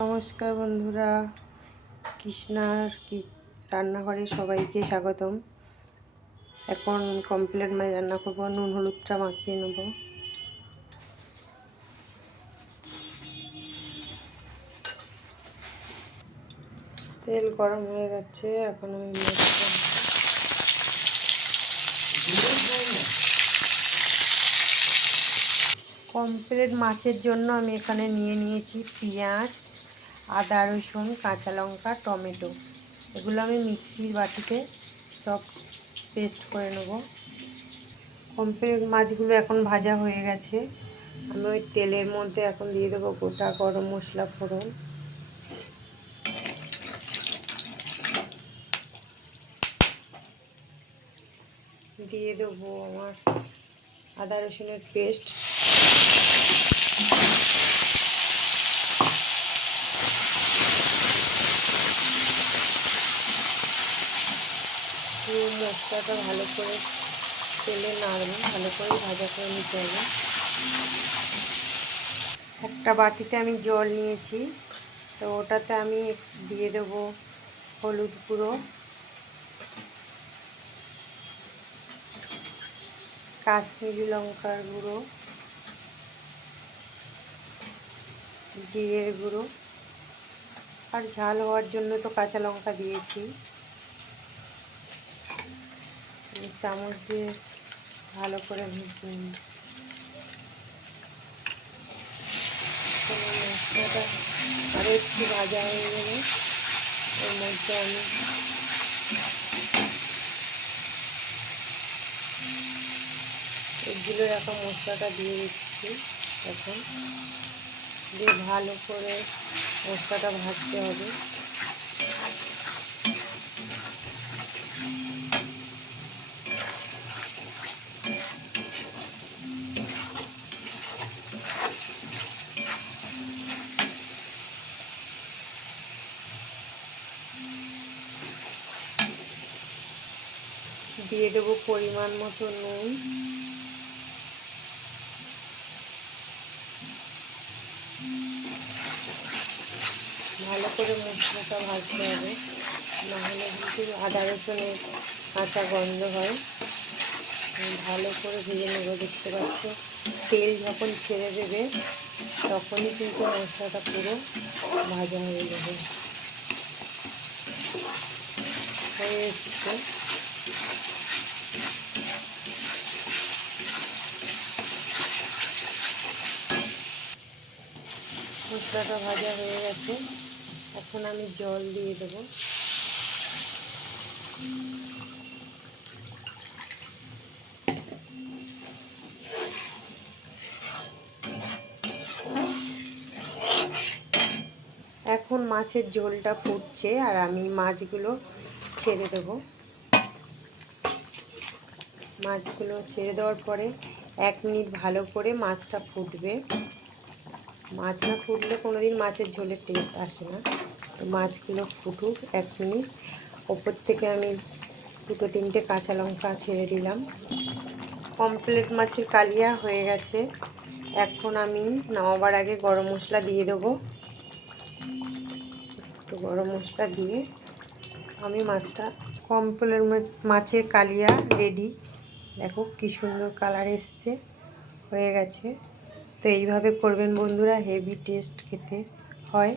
নমস্কার বন্ধুরা, কৃষ্ণার রান্নাঘরে সবাইকে স্বাগতম। এখন কমপ্লিট মাছ রান্না করবো। নুন হলুদটা মাখিয়ে নেব। তেল গরম হয়ে গেছে, এখন আমি কমপ্লিট মাছের জন্য আমি এখানে নিয়ে নিয়েছি পেঁয়াজ, আদা, রসুন, কাঁচা লঙ্কা, টমেটো। এগুলো আমি মিক্সির বাটিতে সব পেস্ট করে নেব। কমপ্লিট মাছগুলো এখন ভাজা হয়ে গেছে। আমি ওই তেলের মধ্যে এখন দিয়ে দেবো গোটা গরম মশলা ফোড়ন, দিয়ে দেবো আমার আদা রসুনের পেস্ট, পুরো মশলাটা ভালো করে তেলে নাড়বো, ভালো করে ভাজা করে নিতে হবে। একটা বাটিতে আমি জল নিয়েছি, তো ওটাতে আমি দিয়ে দেবো হলুদ গুঁড়ো, কাশ্মীরি লঙ্কার গুঁড়ো, জিরের গুঁড়ো, আর ঝাল হওয়ার জন্য তো কাঁচা লঙ্কা দিয়েছি। চামচ দিয়ে ভালো করে ভেজে নিই। মশলাটা আরও একটু ভাজা হয়ে গেলে ওর মধ্যে আমি এগুলো রাখা মশলাটা দিয়ে দিচ্ছি। এখন দিয়ে ভালো করে মশলাটা ভাজতে হবে। দিয়ে দেবো পরিমাণ মতো নুন, ভালো করে মশলাটা ভাজতে হবে, নাহলে কিন্তু আদা রসুনের কাঁচা গন্ধ হয়। ভালো করে ভেজে নেবো। দেখতে পাচ্ছ তেল যখন ছেড়ে দেবে তখনই কিন্তু মশলাটা পুরো ভাজা হয়ে যাবে, হয়ে এসছে। মশলাটা ভাজা হয়ে গেছে, এখন আমি জল দিয়ে দেবো। এখন মাছের ঝোলটা ফুটছে আর আমি মাছগুলো ছেড়ে দেবো। মাছগুলো ছেড়ে দেওয়ার পরে 1 মিনিট ভালো করে মাছটা ফুটবে। মাছ না ফুটলে কোনোদিন মাছের ঝোলের টেস্ট আসে না। তো মাছগুলো ফুটুক 1 মিনিট। ওপর থেকে আমি 2-3টে কাঁচা লঙ্কা ছেড়ে দিলাম। কমপ্লিট মাছের কালিয়া হয়ে গেছে। এখন আমি নামাবার আগে গরম মশলা দিয়ে দেবো। একটু গরম মশলা দিয়ে আমি মাছটা কমপ্লিট মাছের কালিয়া রেডি। দেখো কি সুন্দর কালার এসছে, হয়ে গেছে। তো এইভাবে করবেন বন্ধুরা, হেভি টেস্ট খেতে হয়।